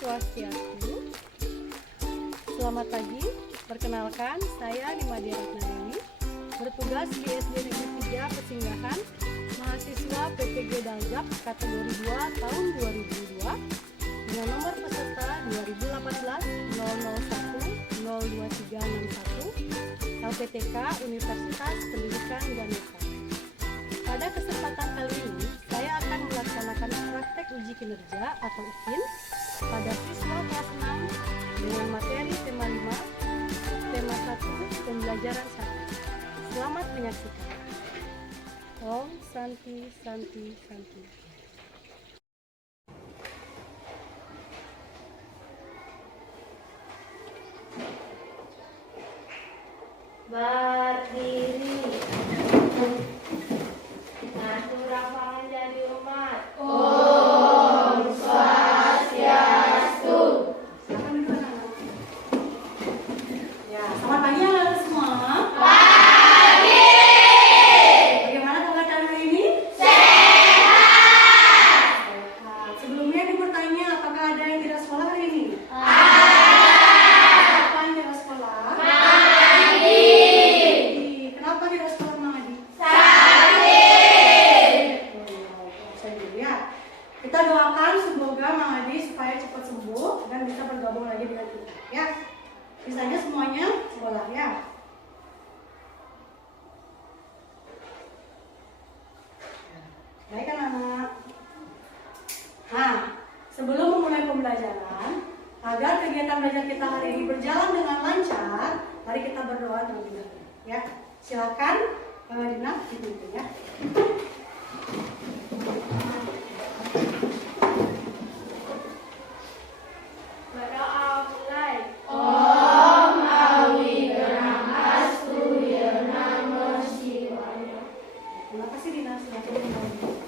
Swastiastu. Selamat pagi, perkenalkan saya Nimade Ratna Dewi, bertugas di SD Negeri 3 Pesinggahan, mahasiswa PPG Daljak kategori 2 tahun 2002 dengan nomor peserta 2018-001-02361 LPTK Universitas Pendidikan Ganesha. Pada kesempatan kali ini, saya akan melaksanakan praktek uji kinerja atau UKIN pada siswa kelas 6 dengan materi tema 5, tema 1, pembelajaran 1. Selamat menyaksikan. Om Santi Santi Santi. Berdiri. Atur rafangan jadi umat. Om Swastiastu. Ya, selamat pagi anak-anak semua. Pagi. Bagaimana kabar kalian hari ini? Sehat. Sehat. Sebelumnya ibu bertanya, apakah ada yang tidak sekolah hari ini? Siapa yang tidak sekolah? Kenapa tidak sekolah, Mang Adi? Saya dulu ya. Kita doakan semoga Mang Adi supaya cepat sembuh dan bisa bergabung lagi dengan kita. Ya, misalnya semuanya sekolah ya. Baik anak-anak. Nah, sebelum memulai pembelajaran, agar kegiatan belajar kita hari ini berjalan dengan lancar, mari kita berdoa terlebih dahulu. Ya, silakan Dina dipimpin ya. Berdoa mulai. Om Awi Namastu Namo Shivaya. Terima kasih Dina, silakan kembali.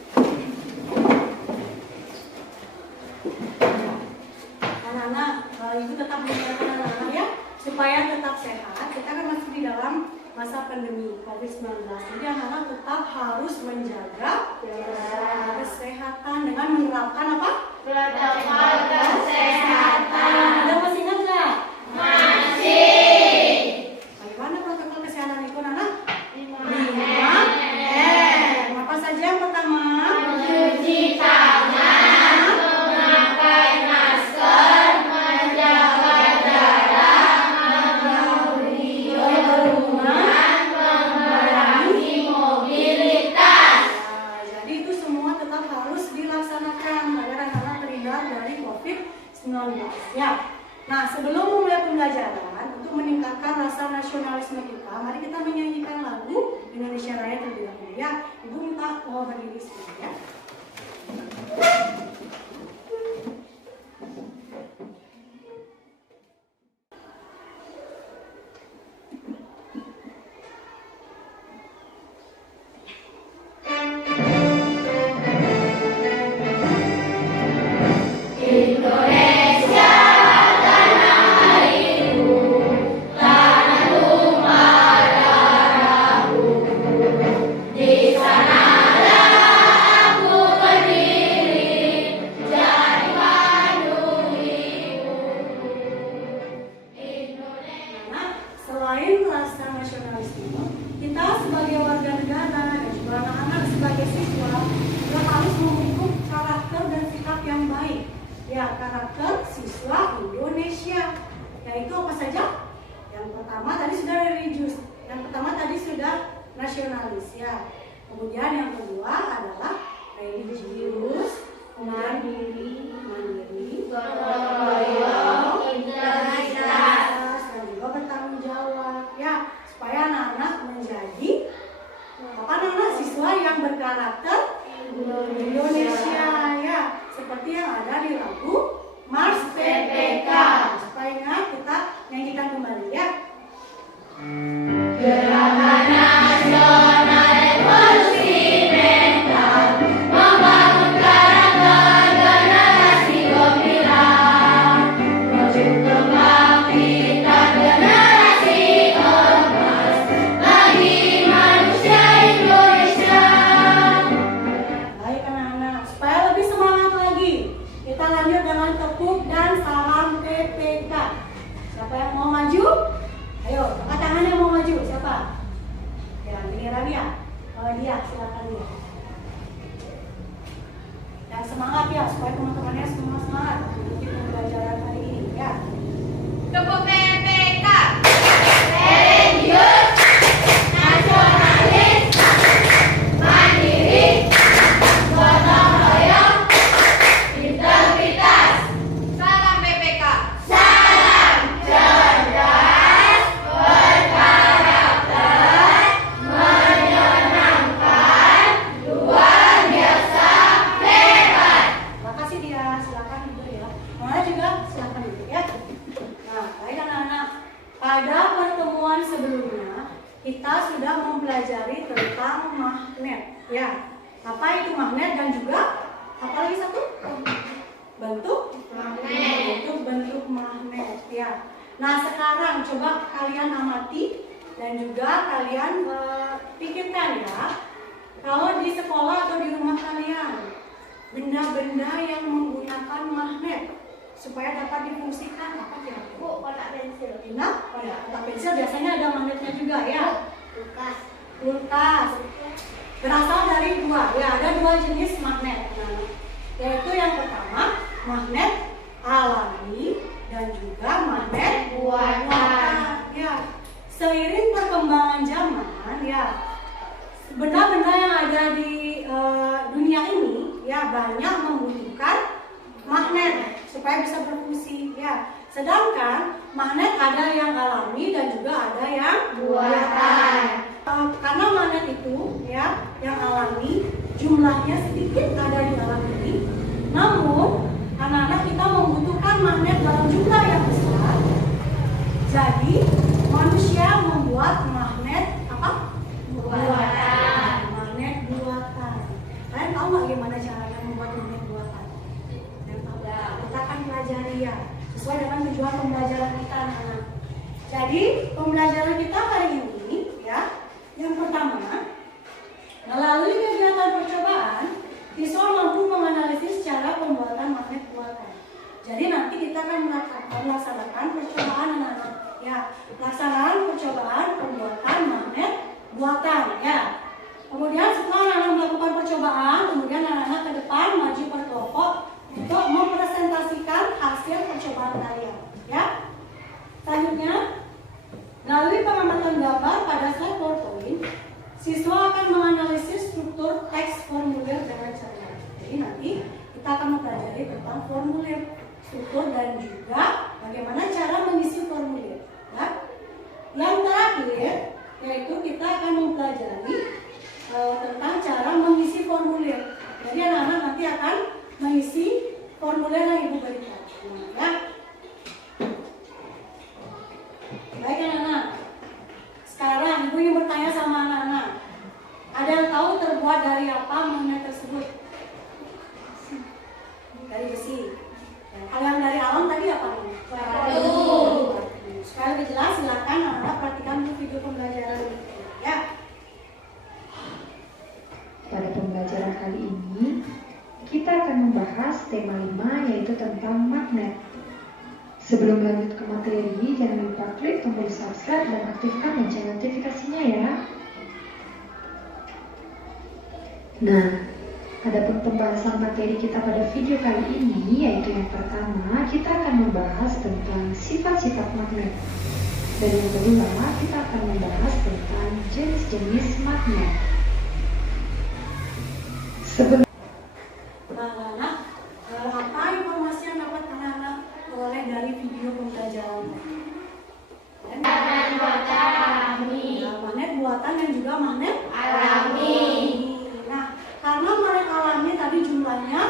Anak-anak, ibu tetap mengingatkan anak-anak ya, supaya tetap sehat. Kita kan masih di dalam masa pandemi COVID-19. Jadi anak-anak tetap harus menjaga kesehatan dengan menerapkan apa? Protokol kesehatan. Ada masih ingat nggak? Masih. Bagaimana protokol kesehatan itu, anak? 5M. Apa saja yang pertama? Mencuci tangan, memakai masker, menjaga jarak, menjauhi kerumunan, mengurangi mobilitas. Nah, jadi itu semua tetap harus dilaksanakan agar anak-anak terhindar dari COVID-19. Ya. Nah, sebelum memulai pembelajaran, untuk meningkatkan rasa nasionalisme kita, mari kita menyanyikan lagu Indonesia Raya terlebih dahulu ya. Ibu minta mau berdiri semua ya. Indonesia tanah airku, tanah tumpah darahku. Di sanalah aku berdiri, jadi pandu ibuku. Indonesia. Nah, selain rasa nasionalisme, kita sebagai warga negara dan juga anak-anak sebagai siswa juga harus membentuk karakter dan sikap yang baik. Ya, karakter siswa Indonesia. Yaitu apa saja? Yang pertama tadi sudah religius, yang pertama tadi sudah nasionalis ya. Kemudian yang kedua adalah religius, mandiri, Gotong royong, integritas. dan juga bertanggung jawab ya, supaya anak-anak menjadi apa, anak-anak siswa yang berkarakter Indonesia ya, seperti yang ada di lagu Mars PPK. Supaya ingat, kita nyanyikan kembali ya. Gerakan nasional revolusi mental, membangun karakter generasi gemilang, menuju kebangkitan generasi emas bagi manusia Indonesia. Baik anak-anak, supaya lebih semangat lagi, kita lanjut dengan tepuk dan semangat ya, supaya teman-temannya semua semangat mengikuti pembelajaran hari ini ya. Tepuk PPK. Religius, nasionalis, mandiri, gotong royong, integritas. Salam PPK. Salam cerdas, berkarakter, menyenangkan, luar biasa, hebat. Makasih dia, silakan duduk ya. Mana juga silakan duduk ya. Nah, baik anak-anak. Pada pertemuan sebelumnya kita sudah mempelajari tentang magnet ya. Apa itu magnet dan juga apa lagi satu? Bentuk magnet. Bentuk magnet ya. Nah, sekarang coba kalian amati dan juga kalian pikirkan ya. Kalau di sekolah atau di rumah kalian, benda-benda yang menggunakan magnet supaya dapat difungsikan apa kira-kira? Bu, kotak pensil. Nah, ya, kotak pensil biasanya ada magnetnya juga ya. Kulkas. Berasal dari dua, ya ada dua jenis magnet. Nah, yaitu yang pertama magnet alami dan juga magnet buatan. Ya, seiring perkembangan zaman, ya benda-benda yang ada di dunia ini, ya banyak membutuhkan magnet supaya bisa berfungsi. Ya, sedangkan magnet ada yang alami dan juga ada yang buatan. Karena magnet itu ya yang alami jumlahnya sedikit ada di alam ini, namun anak-anak kita membutuhkan magnet dalam jumlah yang besar. Jadi manusia membuat magnet apa? Buatan. Magnet buatan. Kalian tahu nggak gimana caranya membuat magnet buatan? Kita akan pelajari ya sesuai dengan tujuan pembelajaran kita anak-anak. Jadi pembelajaran kita hari ini ya, yang pertama, melalui kegiatan percobaan, siswa mampu menganalisis cara pembuatan magnet buatan. Jadi nanti kita akan melaksanakan percobaan anak-anak. Ya, pelaksanaan percobaan pembuatan magnet buatan. Ya. Kemudian setelah anak-anak melakukan percobaan, kemudian anak-anak ke depan maju per kelompok untuk mempresentasikan hasil percobaan kalian. Ya. Selanjutnya, melalui pengamatan gambar pada slide PowerPoint, siswa akan menganalisis struktur teks formulir dengan cermat. Jadi nanti kita akan mempelajari tentang formulir, struktur dan juga bagaimana cara mengisi formulir. Ya. Yang terakhir, yaitu kita akan mempelajari tentang cara mengisi formulir. Jadi anak-anak nanti akan mengisi formulir yang ibu berikan. Ya. Baik anak-anak. Sekarang ibu ingin bertanya sama anak-anak. Ada yang tahu terbuat dari apa magnet tersebut? Dari besi. Kalau yang dari alam tadi apa nih? Batu. Supaya lebih jelas silakan anak-anak perhatikan video pembelajaran ini. Ya. Pada pembelajaran kali ini, kita akan membahas tema 5 yaitu tentang magnet. Sebelum lanjut ke materi, jangan lupa klik tombol subscribe dan aktifkan lonceng notifikasinya ya. Nah, adapun pembahasan materi kita pada video kali ini yaitu yang pertama, kita akan membahas tentang sifat-sifat magnet. Dan yang kedua, kita akan membahas tentang jenis-jenis magnet. Sebelum Anak-anak, apa informasi yang dapat anak-anak peroleh dari video pembelajaran? Magnet buatan alami. Nah, magnet buatan dan juga magnet Alami. Nah, karena magnet alami tadi jumlahnya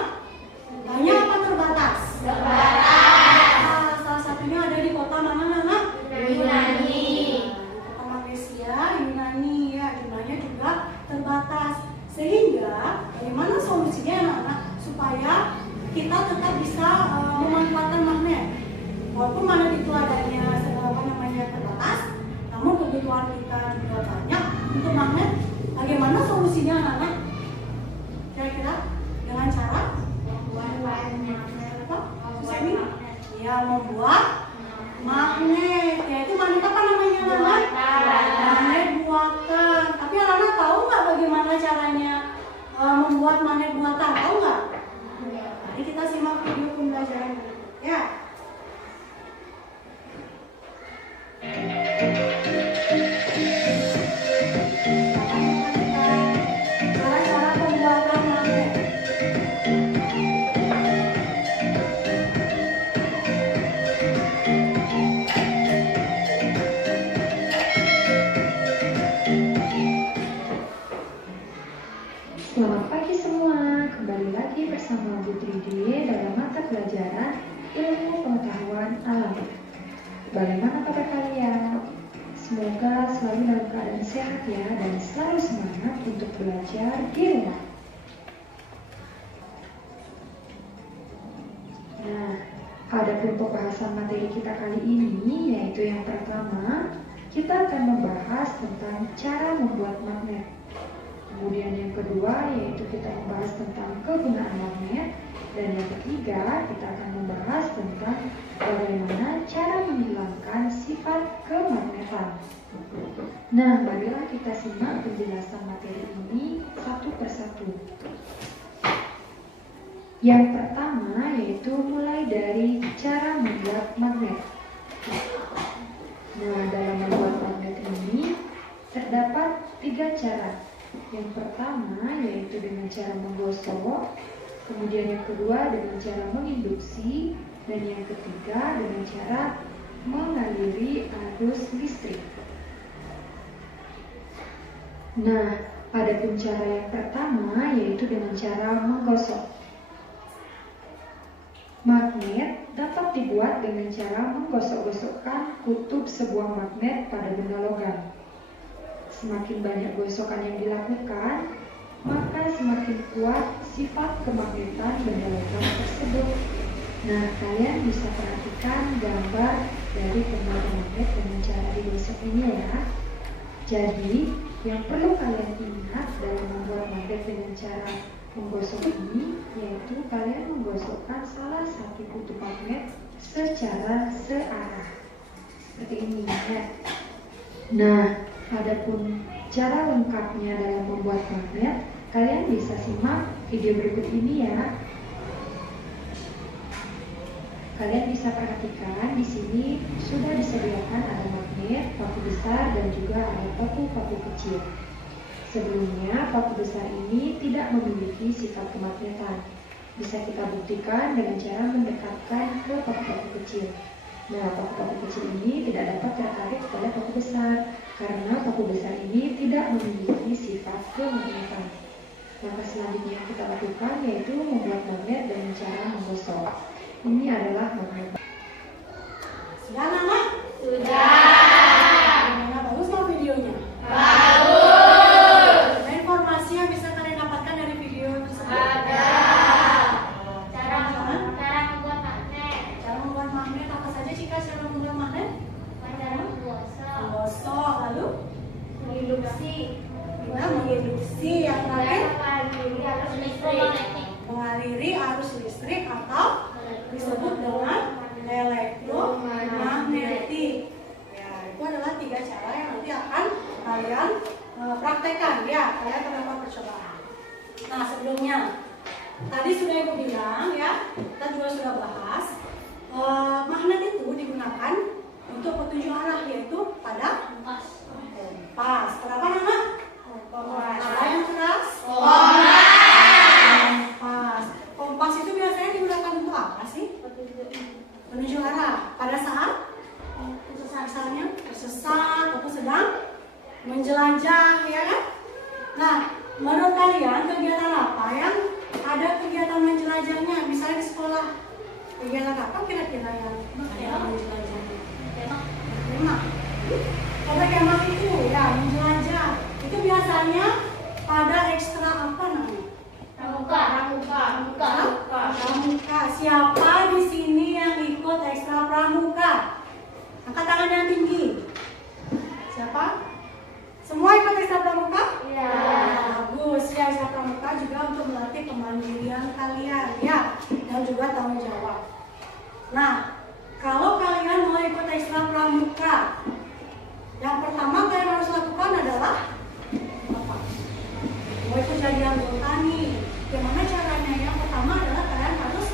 banyak apa terbatas? Terbatas. Nah, salah satunya ada di kota mana anak? Yunani. Kota Malaysia, Yunani ya, jumlahnya juga terbatas. Sehingga bagaimana solusinya anak-anak supaya kita tetap bisa memanfaatkan magnet? Walaupun magnet itu adanya terbatas, namun kebutuhan kita juga banyak untuk magnet. Bagaimana solusinya anak-anak? Kira-kira dengan cara apa? Susemi? Ya, membuat magnet. Yaitu magnet apa namanya anak-anak? Magnet buatan. Tapi anak-anak tahu nggak bagaimana caranya membuat magnet buatan? Tahu nggak? sama video pembelajaran berikut ya. Cara-cara pembuatan magnet. Selamat pagi semua, kembali lagi bersama Bu Tridi dalam mata pelajaran Ilmu Pengetahuan Alam. Bagaimana kabar kalian? Semoga selalu dalam keadaan sehat ya dan selalu semangat untuk belajar di rumah. Nah, adapun pembahasan materi kita kali ini yaitu yang pertama, kita akan membahas tentang cara membuat magnet. Kemudian yang kedua yaitu kita membahas tentang kegunaan magnet. Dan yang ketiga kita akan membahas tentang bagaimana cara menghilangkan sifat kemagnetan. Nah, marilah kita simak penjelasan materi ini satu persatu. Yang pertama yaitu mulai dari cara membuat magnet. Nah, dalam membuat magnet ini terdapat 3 cara. Yang pertama yaitu dengan cara menggosok, kemudian yang kedua dengan cara menginduksi, dan yang ketiga dengan cara mengaliri arus listrik. Nah, adapun cara yang pertama yaitu dengan cara menggosok. Magnet dapat dibuat dengan cara menggosok-gosokkan kutub sebuah magnet pada benda logam. Semakin banyak gosokan yang dilakukan, maka semakin kuat sifat kemagnetan benda logam tersebut. Nah, kalian bisa perhatikan gambar dari pembuatan magnet dengan cara digosok ini ya. Jadi, yang perlu kalian ingat dalam membuat magnet dengan cara menggosok ini, yaitu kalian menggosokkan salah satu kutub magnet secara searah. Seperti ini ya. Nah, adapun cara lengkapnya dalam membuat magnet, kalian bisa simak video berikut ini ya. Kalian bisa perhatikan di sini sudah disediakan ada magnet, paku besar dan juga ada paku-paku kecil. Sebelumnya paku besar ini tidak memiliki sifat kemagnetan. Bisa kita buktikan dengan cara mendekatkan ke paku-paku kecil. Nah, paku-paku kecil ini tidak dapat tertarik kepada paku besar karena paku besar ini tidak memiliki sifat kemagnetan. Maka selanjutnya yang kita lakukan yaitu membuat magnet dengan cara menggosok. Ini adalah magnet. Sudah anak? Sudah. Gimana, bagus nggak videonya? Bagus. Ada informasi yang bisa kalian dapatkan dari video tersebut? Ada. Cara membuat magnet. Cara membuat magnet apa saja jika cara membuat magnet? Cara menggosok. Menggosok, lalu Induksi. kita menginduksi, yang terakhir Mengaliri arus listrik. mengaliri arus listrik atau disebut dengan elektromagnetik. Ya, itu adalah 3 cara yang nanti akan kalian praktekkan ya, kalian terdapat percobaan. Nah, sebelumnya tadi sudah Ibu bilang ya, kita juga sudah bahas magnet itu digunakan untuk petunjuk arah, yaitu pada kompas. Kenapa anak? Kompas. Apa yang keras? Kompas. Kompas. Kompas itu biasanya digunakan untuk apa sih? Penunjuk arah. Pada saat misalnya tersesat atau sedang menjelajah, ya kan? Nah, menurut kalian kegiatan apa yang ada kegiatan menjelajahnya? Misalnya di sekolah, kegiatan apa kira-kira yang ada menjelajahnya? Kemah. Pada kemah itu ya menjelajah. Itu biasanya pada ekstra apa namanya? Pramuka. Siapa di sini yang ikut ekstra pramuka? Angkat tangan yang tinggi. Siapa? Semua ikut ekstra pramuka? Iya. Bagus. Ya, ekstra pramuka juga untuk melatih kemandirian kalian ya, dan juga tanggung jawab. Nah, kalau kalian mau ikut ekstra pramuka, yang pertama kalian harus lakukan adalah apa? Mau ikut jadi anggota nih. Gimana caranya? Yang pertama adalah kalian harus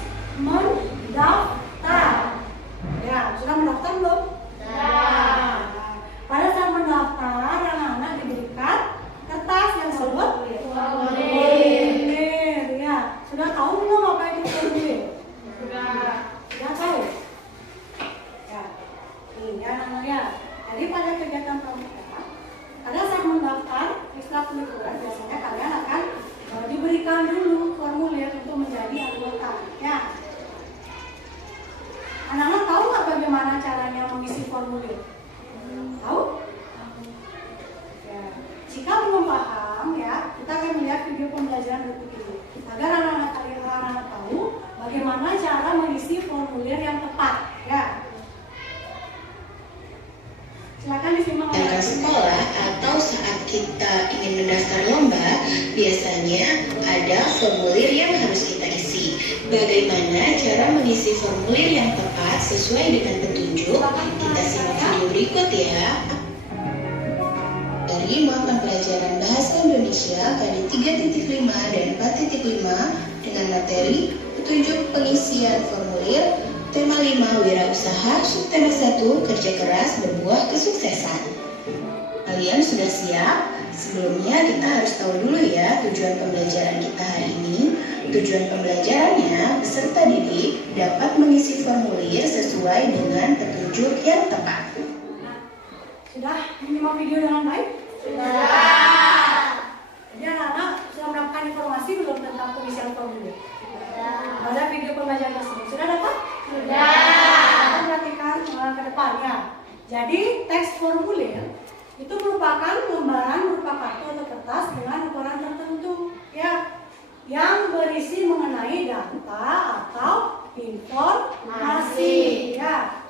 bagaimana cara mengisi formulir yang tepat. Ya. Silakan disimak. Datang sekolah atau saat kita ingin mendaftar lomba, biasanya ada formulir yang harus kita isi. Bagaimana cara mengisi formulir yang tepat sesuai dengan petunjuk? Kita simak video berikut ya. Dari mapel pelajaran Bahasa Indonesia KD 3.5 dan 4.5 dengan materi petunjuk pengisian formulir. Tema 5 wirausaha, subtema 1 kerja keras berbuah kesuksesan. Kalian sudah siap? Sebelumnya kita harus tahu dulu ya tujuan pembelajaran kita hari ini. Tujuan pembelajarannya, peserta didik dapat mengisi formulir sesuai dengan petunjuk yang tepat. Sudah menyimak video dengan baik? Sudah. Jadi anak-anak sudah mendapatkan informasi belum tentang pengisian formulir? Pada video pembelajaran tersebut sudah dapat? Sudah. Kita perhatikan ke depan ya. Jadi teks formulir itu merupakan lembaran berupa kartu atau kertas dengan ukuran tertentu ya, yang berisi mengenai data atau informasi ya.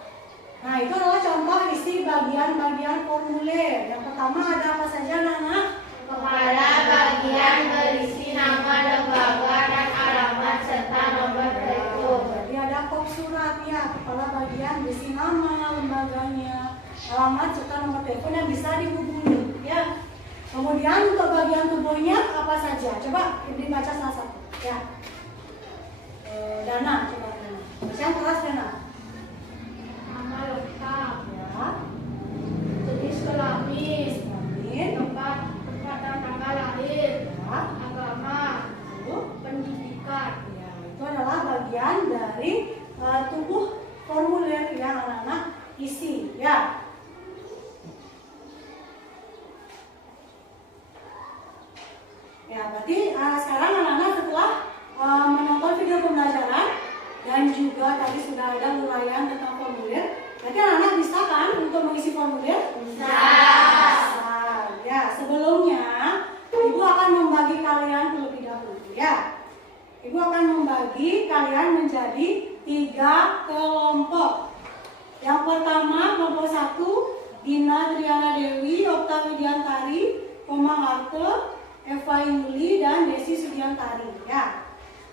Nah, itu adalah contoh isi bagian-bagian formulir. Yang pertama ada apa saja, Nana? Kepala bagian berisi nama lembaga dan alamat serta nomor telepon. Jadi ada kop surat ya, kepala bagian berisi nama lembaganya, alamat serta nomor telepon yang bisa dihubungi ya. Kemudian untuk bagian tubuhnya apa saja? Coba dibaca salah satu ya. Dana, coba Dana. Baca yang keras Dana. Nama lengkap, Ya. jenis kelamin, Amin. tempat dan tanggal lahir, Ya. agama, Lalu, pendidikan. ya, itu adalah bagian dari tubuh formulir yang anak-anak isi ya. Ya, berarti sekarang anak-anak setelah menonton video pembelajaran dan juga tadi sudah ada uraian tentang formulir, berarti anak-anak bisa kan untuk mengisi formulir? Bisa. Ya, sebelumnya Ibu akan membagi kalian terlebih dahulu ya. Ibu akan membagi kalian menjadi 3 kelompok. Yang pertama kelompok 1, Dina Triana Dewi, Okta Widiantari, Komang Arte, Eva Yuli, dan Desi Sudiantari ya.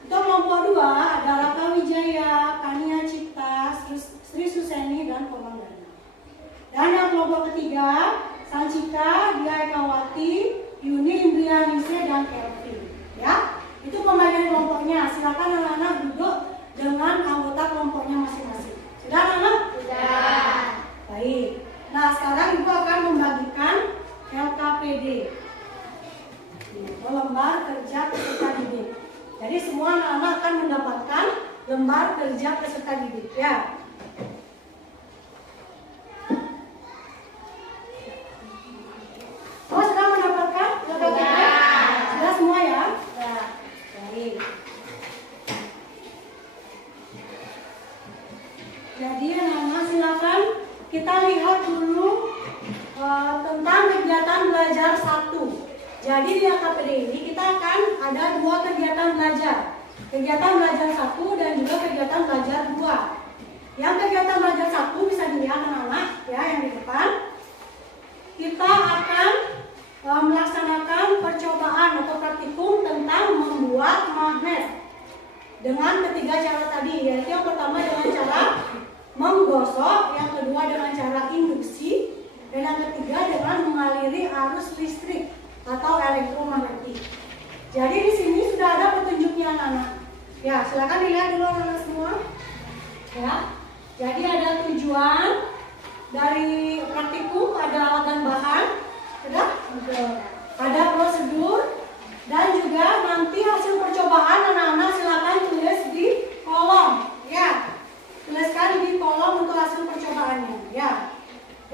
Untuk kelompok 2 ada Raka Wijaya, Kania Cipta, Sri Suseni, dan Komang Dana. Dan yang kelompok ketiga Sancika, Dia Ekawati, Yuni Indrianise, dan Kelvin ya. Itu pembagian kelompoknya. Silakan anak-anak duduk dengan anggota kelompoknya masing-masing. Sudah anak-anak? Sudah. Baik. Nah, sekarang Ibu akan membagikan LKPD, lembar kerja peserta didik. Jadi semua anak-anak akan mendapatkan lembar kerja peserta didik ya. Oh, sudah mendapatkan LKPD? Sudah semua ya? Sudah. Baik. Jadi anak-anak silakan kita lihat dulu tentang kegiatan belajar 1. Jadi di LKPD ini kita akan ada 2 kegiatan belajar. Kegiatan belajar 1 dan juga kegiatan belajar 2. Yang kegiatan belajar 1 bisa dilihat anak-anak ya yang di depan. Kita akan melaksanakan percobaan atau praktikum tentang membuat magnet dengan ketiga cara tadi, yaitu yang pertama dengan cara menggosok, yang kedua dengan cara induksi, dan yang ketiga dengan mengaliri arus listrik atau elektromagnetik. Jadi di sini sudah ada petunjuknya anak-anak. Ya, silakan dilihat dulu anak-anak semua. Ya, jadi ada tujuan dari praktikum, ada alat dan bahan, sudah? Ada prosedur, dan juga nanti hasil percobaan anak-anak silakan tulis di kolom. Ya, tuliskan di kolom untuk hasil percobaannya. Ya,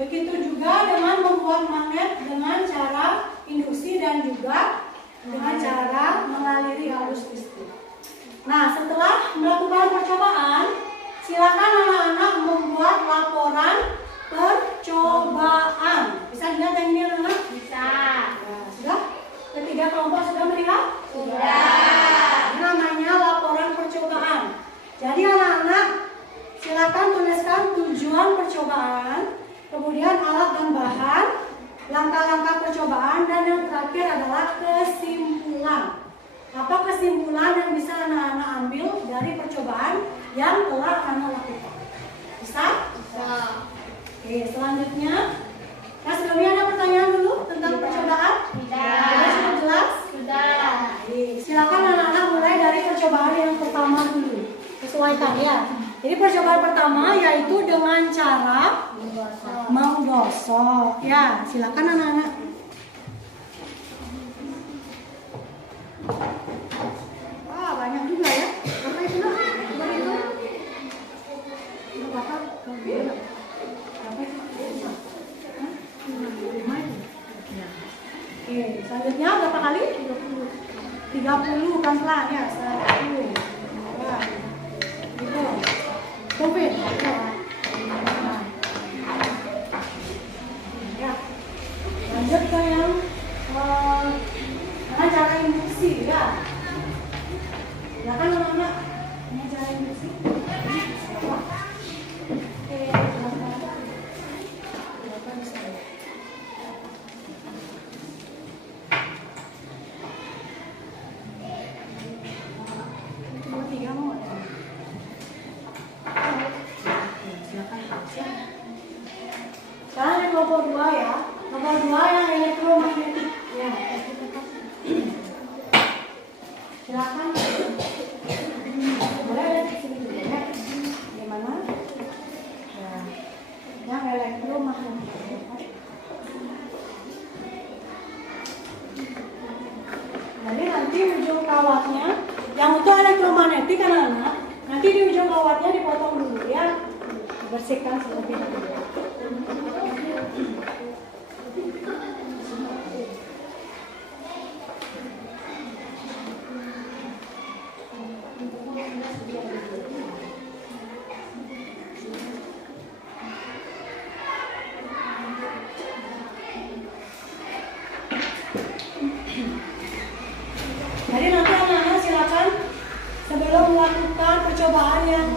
begitu juga dengan membuat magnet dengan cara induksi dan juga dengan cara mengaliri arus listrik. Nah, setelah melakukan percobaan, silakan anak-anak membuat laporan percobaan. Bisa dilihat yang ini anak-anak? Bisa. Ya, sudah? Ketiga kelompok sudah melihat? Sudah. Ini namanya laporan percobaan. langkah-langkah percobaan, dan yang terakhir adalah kesimpulan. Apa kesimpulan yang bisa anak-anak ambil dari percobaan yang telah anak lakukan? Bisa? Bisa. Oke, selanjutnya. Nah, sebelumnya ada pertanyaan dulu tentang percobaan? Tidak. Sudah jelas? Sudah. Silakan anak-anak mulai dari percobaan yang pertama dulu. Sesuaikan ya. Jadi percobaan pertama yaitu dengan cara menggosok. Ya, silakan anak-anak. Wah, banyak juga ya. Berapa itu nak? Berapa itu? Berapa? Berapa itu? Hah? 5 itu? Oke, selanjutnya berapa kali? 30 pelan-pelan ya. 1, 2, gitu. Covid. Ya. Lanjut ke yang cara induksi ya. Ya kan anak-anak ini cara induksi. Oke, berapa bisa? Dua, tiga mau ada. Silakan. Sekarang yang nomor 2 ya. Nomor 2 yang elektromagnetik. Ya, silakan. Boleh ada di sini juga ya. Gimana? Ya, yang elektromagnetik. Jadi nanti ujung kawatnya, yang untuk elektromagnetik anak-anak, nanti di ujung kawatnya dipotong dulu ya, bersihkan terlebih dahulu. Jadi nanti anak-anak silakan sebelum melakukan percobaan yang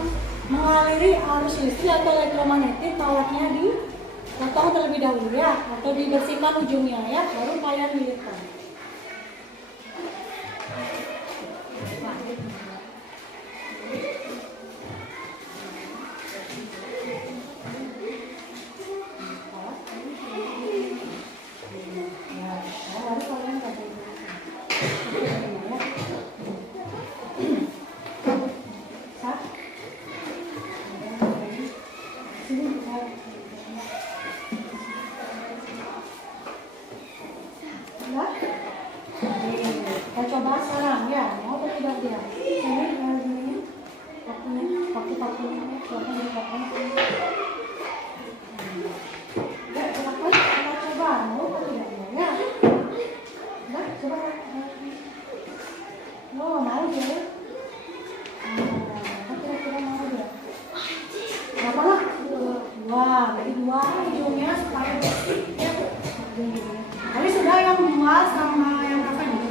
mengaliri arus listrik atau elektromagnetik, kawatnya dipotong terlebih dahulu ya, atau dibersihkan ujungnya ya, baru kalian lilitkan. Kita coba sekarang ya, mau atau tidak dia? Ini waktu-waktunya, ya, silakan kita coba, mau atau tidak dia? Ya, nah, coba. Oh, mau dia? Kira-kira mau dia? Berapa lah? 2, jadi 2 ujungnya supaya bersih ya. Tadi sudah yang 2 sama yang berapa nih?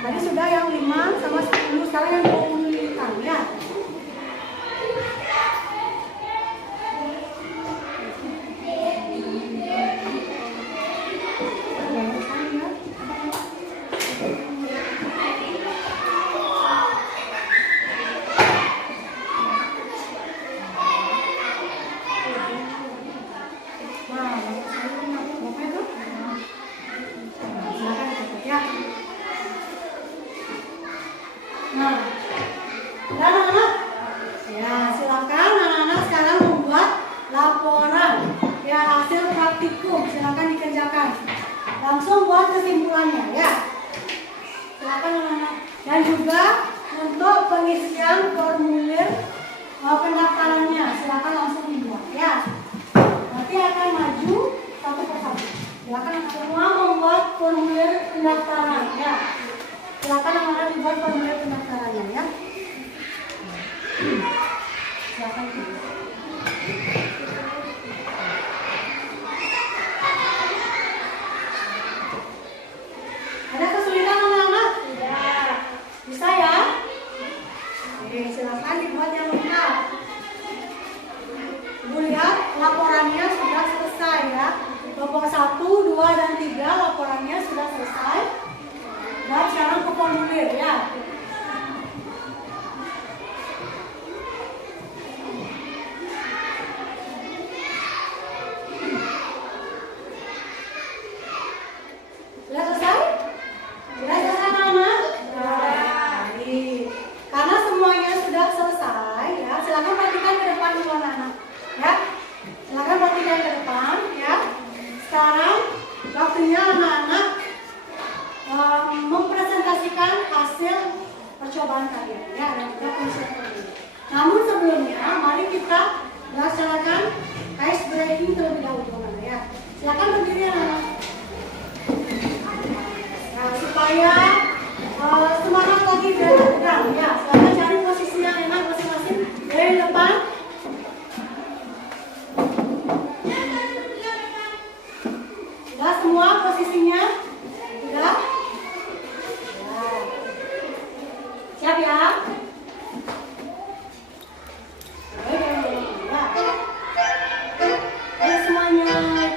Tadi sudah yang 5 sama 10, sekarang yang 20 lilitan ya. Nah, anak-anak, ya silakan anak-anak sekarang membuat laporan ya hasil praktikum, silakan dikerjakan. Langsung buat kesimpulannya ya. Silakan anak-anak. Dan juga untuk pengisian formulir pendaftarannya, silakan langsung dibuat ya. Nanti akan maju satu persatu. Silakan semua membuat formulir pendaftaran ya. Silakan anak-anak dibuat formulir pendaftarannya ya. Silakan. Ada kesulitan anak-anak? Tidak. Bisa ya? Oke, silakan dibuat yang lengkap. Ibu lihat laporannya sudah selesai ya. kelompok 1, 2, dan 3 laporannya sudah selesai. Dan sekarang ke formulir ya. Sudah selesai? Sudah selesai anak-anak? Baik. Karena semuanya sudah selesai ya, silakan perhatikan ke depan dulu anak-anak. Ya, silakan perhatikan ke depan ya. Sekarang waktunya anak-anak mempresentasikan hasil percobaan kalian ya, dan juga konsep kalian. Namun sebelumnya, mari kita laksanakan ice breaking terlebih dahulu anak-anak ya. Silakan berdiri anak-anak. Nah, supaya semangat lagi biar tegang ya. Silakan cari posisi yang enak masing-masing dari depan. Sudah semua posisinya? Sudah? Ya. Siap ya? Ya. Ayo semuanya ikut.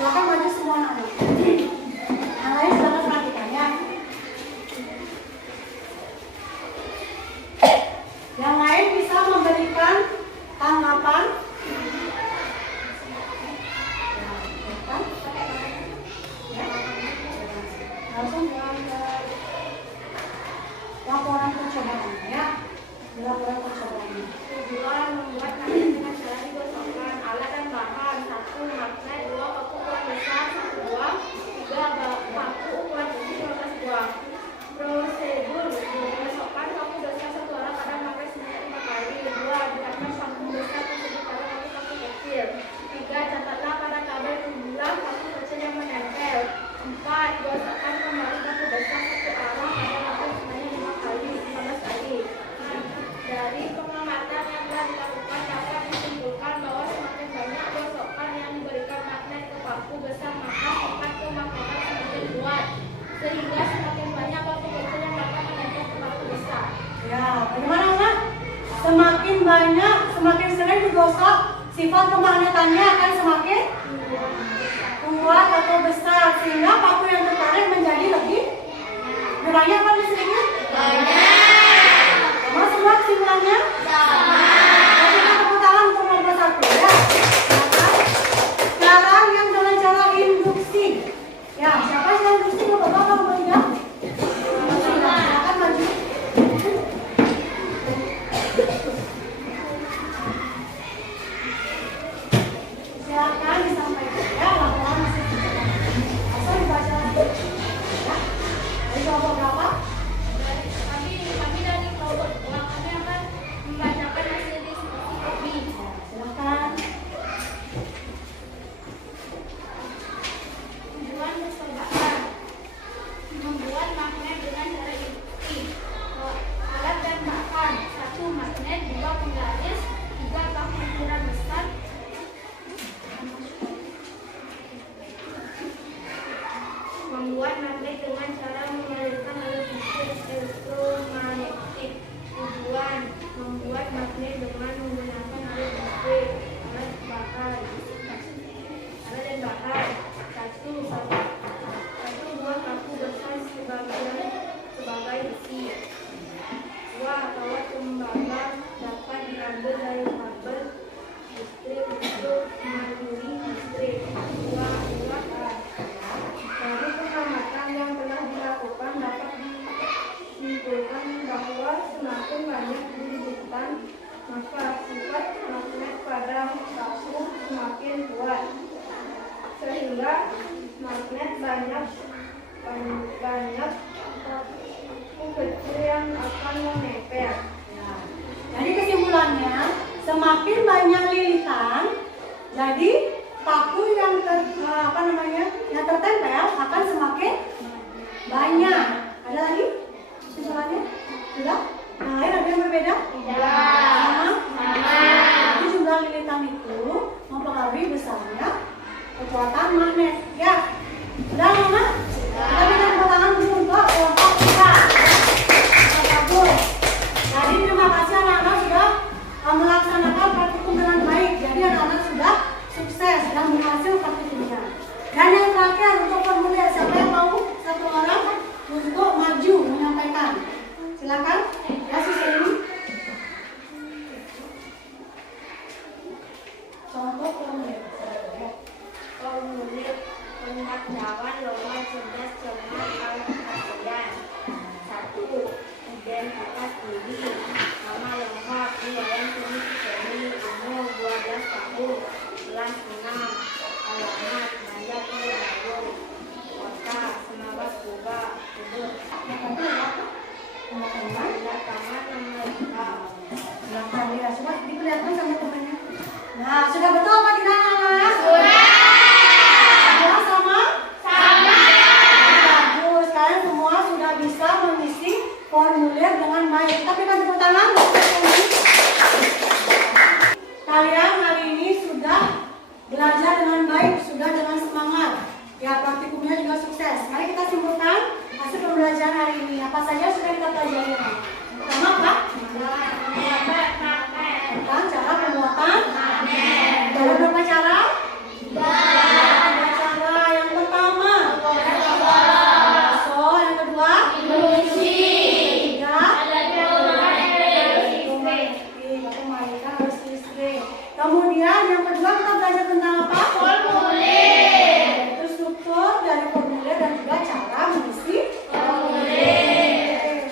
Silakan maju semua anak. Yang lain silakan perhatikan ya. Yang lain bisa memberikan tanggapan. Ya. Langsung ke laporan percobaan ya. Laporan percobaan. Tujuan membuat magnet dengan cara digosokkan alat dan bahan. 1. Magnet. 2. Paku ukuran besar 1 buah. 3. Paku ukuran kecil 15 buah. Prosedur menggosokkan paku besar satu arah pada magnet sebanyak 5 kali. 2. Diamkan paku besar tersebut pada paku kecil. 3. Catatlah pada kabel jumlah paku kecil yang menempel. 4. Gosokkan kembali paku besar satu arah pada magnet sebanyak 5 kali 15 kali. Dari pengamatan yang telah dilakukan dapat disimpulkan bahwa semakin banyak gosokan yang diberikan magnet ke paku besar maka tempat pemakaian semakin kuat, sehingga semakin banyak paku kecil yang dapat menempel ke paku besar. Ya, bagaimana Pak? Semakin banyak, semakin sering digosok, sifat kemagnetannya akan semakin kuat atau besar, sehingga paku yang tertarik menjadi lebih banyak apa lebih sedikit? Sama semua kesimpulannya? Sama. Kita tepuk tangan untuk nomor 1 ya. Sekarang yang dengan cara induksi. Ya, siapa yang induksi? Bapak kalau tidak? Silakan maju. Silakan disampaikan ya, laporan masih langsung dibaca lagi. Ya. sehingga magnet banyak kecil yang akan menempel. Ya. Jadi kesimpulannya, semakin banyak lilitan, jadi paku yang yang tertempel akan semakin banyak. Ada lagi kesimpulannya? Sudah? Yang lain ada yang berbeda? Sama? Jadi jumlah lilitan itu mempengaruhi besarnya kekuatan magnet. Ya. Sudah, Mama? Kita berikan tepuk tangan dulu untuk kelompok kita. Bagus. Jadi terima kasih anak-anak sudah melaksanakan praktikum dengan baik. Jadi anak-anak sudah sukses dan berhasil praktikumnya. Dan yang terakhir untuk formulir, siapa yang mau satu orang untuk maju menyampaikan? Silakan. Ya, sisi ini. Contoh formulir. Formulir penghafalkan nomor 11 cermat al-Qasiyah. 1. Identitas diri. Nama lengkap, nilai tulis seni, umur 12 tahun, kelas 6, alamat Banjar Pranowo, kota Semarang, Subang, Kudus. Tanda tangan nomor lengkap. Silakan ya, coba diperlihatkan sama temannya. Nah, sudah betul apa tidak, anak? Bagus, kalian semua sudah bisa mengisi formulir dengan baik. Tapi kan tepuk tangan. Kalian hari ini sudah belajar dengan baik, sudah dengan semangat. Ya, praktikumnya juga sukses. Mari kita simpulkan hasil pembelajaran hari ini. Apa saja sudah kita pelajari? Pertama apa? Tentang cara pembuatan. Ada berapa cara? Ada cara. Yang pertama, so, yang kedua, ketiga, memainkan harus listrik. Kemudian yang kedua kita belajar tentang apa? Formulir. Itu struktur dari formulir dan juga cara mengisi formulir.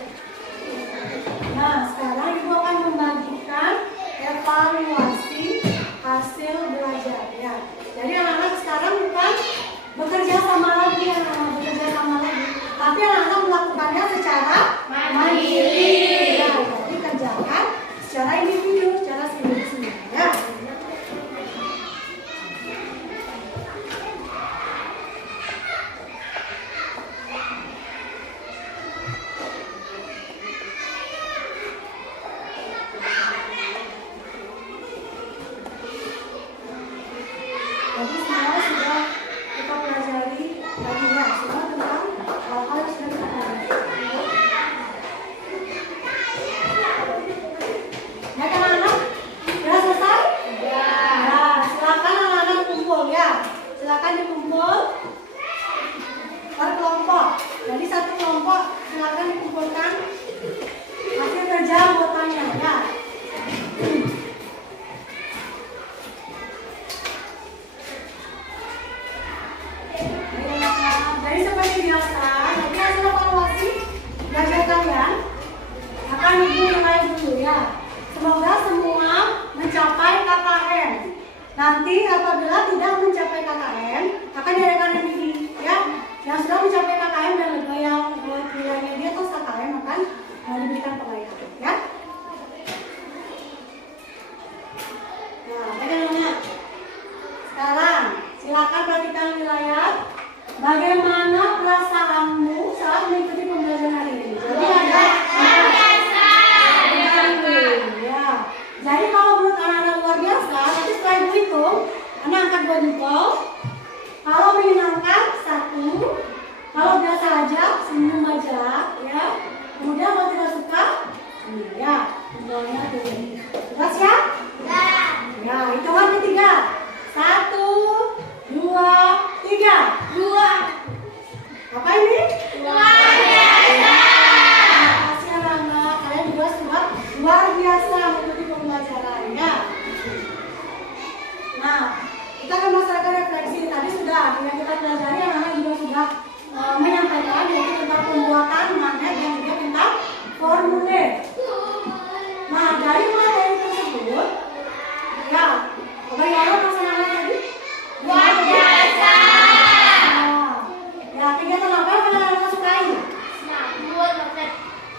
Nah, sekarang Ibu akan membagikan evaluasi hasil belajar ya. Jadi anak-anak sekarang bukan bekerja sama lagi, tapi anak-anak melakukannya secara mandiri. Ya, jadi kerjakan secara individu, secara sendiri-sendiri ya. Jadi semua sudah kita pelajari tadi ya, semua tentang hal-hal yang sudah kita pelajari. Ya kan anak-anak? Sudah selesai? Ya, silakan anak-anak kumpul ya. Silakan dikumpul per kelompok. Jadi satu kelompok silakan dikumpulkan hasil kerja anggotanya ya. Jadi seperti biasa, nanti hasil evaluasi belajar kalian akan Ibu nilai dulu ya. Semoga semua mencapai KKM. Nanti apabila tidak mencapai KKM, akan diadakan revisi ya. Yang sudah mencapai KKM dan yang nilainya di atas KKM akan diberikan penghargaan ya. Nah, bagaimana? Sekarang silakan perhatikan wilayah. Bagaimana perasaanmu saat mengikuti pembelajaran hari ini? Jadi ada ya. Jadi kalau menurut anak-anak luar biasa, nanti setelah Ibu hitung, anak angkat 2 jempol,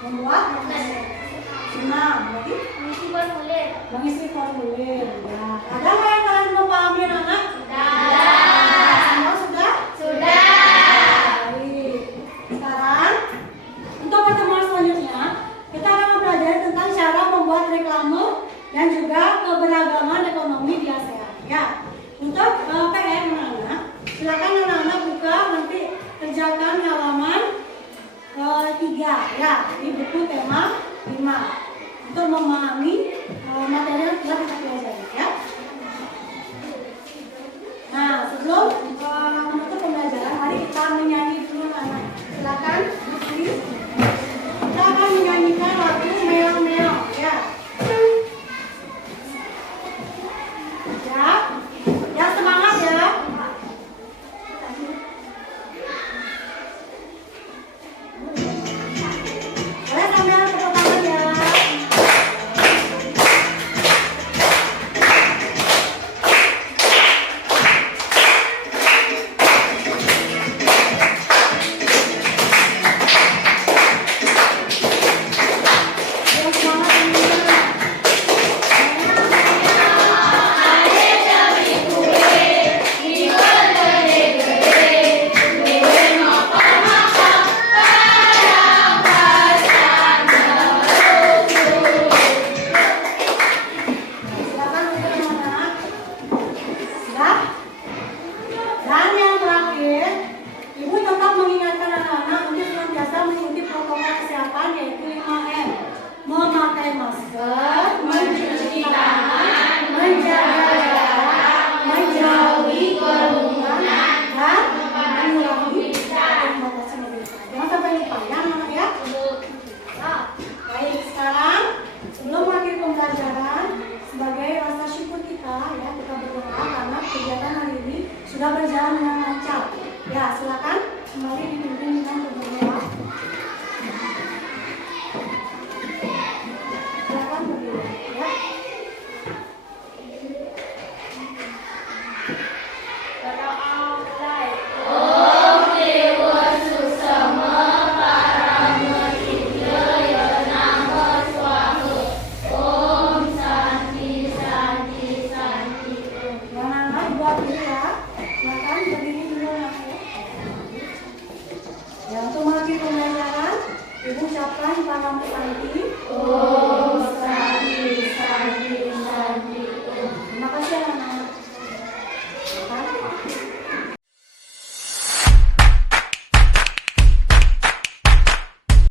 Membuat magnet. 6. Lagi? Mengisi formulir. Mengisi formulir. Ya. Ada nggak yang kalian belum pahami anak? Sudah. Semua sudah? Sudah. Baik. Sekarang untuk pertemuan selanjutnya kita akan mempelajari tentang cara membuat reklame dan juga keberagaman ekonomi di ASEAN. Ya. Untuk PR anak-anak, silakan anak-anak buka nanti kerjakan halaman 3 ya di buku tema 5 untuk memahami materi yang telah kita pelajari ya. Nah, sebelum menutup pembelajaran, mari kita menyanyi dulu anak. Silakan berdiri. Kita akan menyanyikan lagu Meong-meong ya. Ya, ya semangat ya. Boleh sambil tepuk tangan ya. Ayo semangat teman-teman. Silakan untuk anak-anak. Sudah? Dan yang terakhir, Ibu tetap mengingatkan anak-anak untuk senantiasa mengikuti protokol kesehatan yaitu 5M. Memakai masker, mencuci tangan, menjaga jarak, menjauhi kerumunan, dan mengurangi membatasi mobilitas. Jangan sampai lupa ya anak-anak ya. Baik, sekarang sebelum mengakhiri pembelajaran, sebagai rasa syukur kita ya kita berdoa karena kegiatan hari ini sudah berjalan dengan